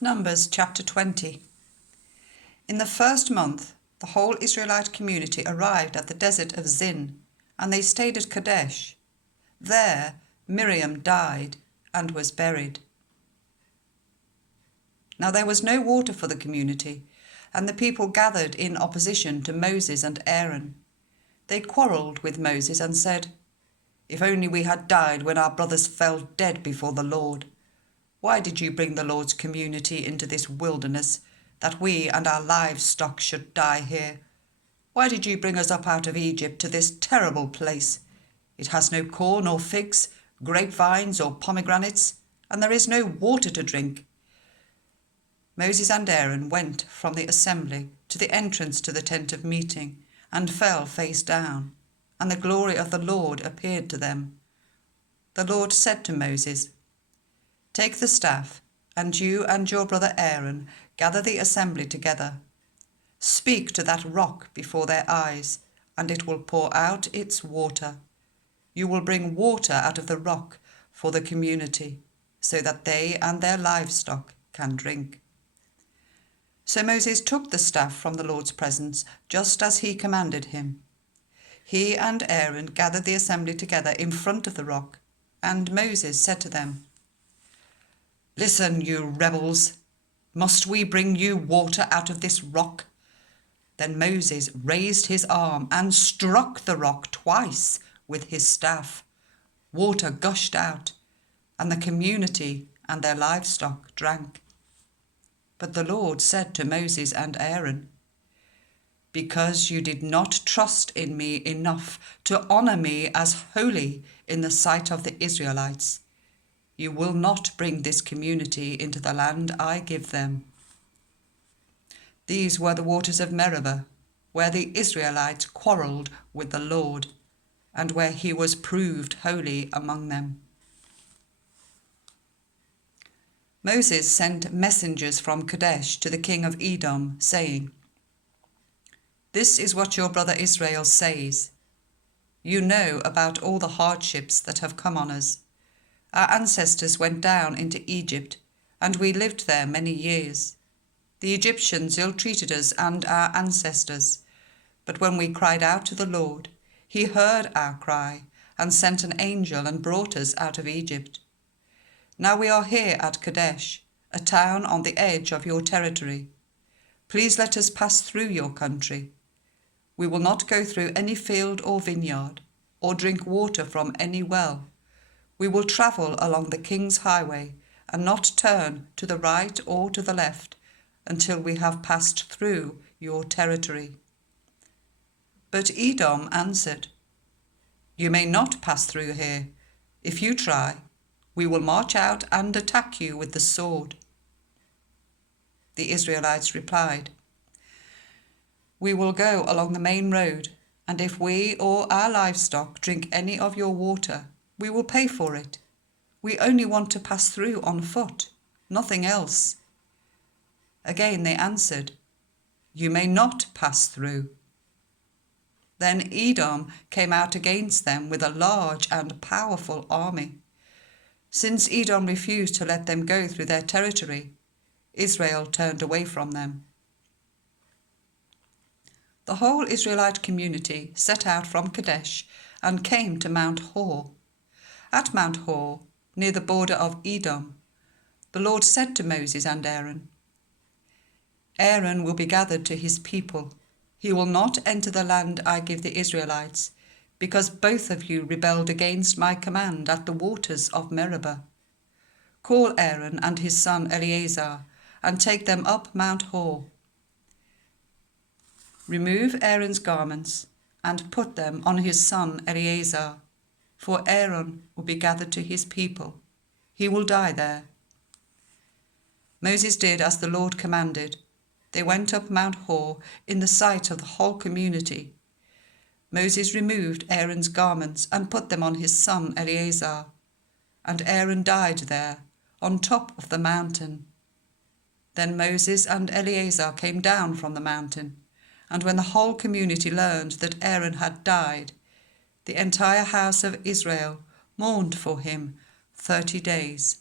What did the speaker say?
Numbers chapter 20. In the first month, the whole Israelite community arrived at the desert of Zin, and they stayed at Kadesh. There Miriam died and was buried. Now there was no water for the community, and the people gathered in opposition to Moses and Aaron. They quarrelled with Moses and said, "If only we had died when our brothers fell dead before the Lord. Why did you bring the Lord's community into this wilderness, that we and our livestock should die here? Why did you bring us up out of Egypt to this terrible place? It has no corn or figs, grapevines or pomegranates, and there is no water to drink." Moses and Aaron went from the assembly to the entrance to the tent of meeting and fell face down, and the glory of the Lord appeared to them. The Lord said to Moses, "Take the staff, and you and your brother Aaron gather the assembly together. Speak to that rock before their eyes, and it will pour out its water. You will bring water out of the rock for the community, so that they and their livestock can drink." So Moses took the staff from the Lord's presence, just as he commanded him. He and Aaron gathered the assembly together in front of the rock, and Moses said to them, "Listen, you rebels, must we bring you water out of this rock?" Then Moses raised his arm and struck the rock twice with his staff. Water gushed out, and the community and their livestock drank. But the Lord said to Moses and Aaron, "Because you did not trust in me enough to honour me as holy in the sight of the Israelites, you will not bring this community into the land I give them." These were the waters of Meribah, where the Israelites quarrelled with the Lord, and where he was proved holy among them. Moses sent messengers from Kadesh to the king of Edom, saying, "This is what your brother Israel says. You know about all the hardships that have come on us. Our ancestors went down into Egypt, and we lived there many years. The Egyptians ill-treated us and our ancestors, but when we cried out to the Lord, he heard our cry and sent an angel and brought us out of Egypt. Now we are here at Kadesh, a town on the edge of your territory. Please let us pass through your country. We will not go through any field or vineyard, or drink water from any well. We will travel along the king's highway and not turn to the right or to the left until we have passed through your territory." But Edom answered, "You may not pass through here. If you try, we will march out and attack you with the sword." The Israelites replied, "We will go along the main road, and if we or our livestock drink any of your water, we will pay for it. We only want to pass through on foot, nothing else." Again they answered, "You may not pass through." Then Edom came out against them with a large and powerful army. Since Edom refused to let them go through their territory, Israel turned away from them. The whole Israelite community set out from Kadesh and came to Mount Hor. At Mount Hor, near the border of Edom, the Lord said to Moses and Aaron, "Aaron will be gathered to his people. He will not enter the land I give the Israelites, because both of you rebelled against my command at the waters of Meribah. Call Aaron and his son Eleazar, and take them up Mount Hor. Remove Aaron's garments and put them on his son Eleazar, for Aaron will be gathered to his people. He will die there." Moses did as the Lord commanded. They went up Mount Hor in the sight of the whole community. Moses removed Aaron's garments and put them on his son Eleazar, and Aaron died there on top of the mountain. Then Moses and Eleazar came down from the mountain, and when the whole community learned that Aaron had died, the entire house of Israel mourned for him 30 days.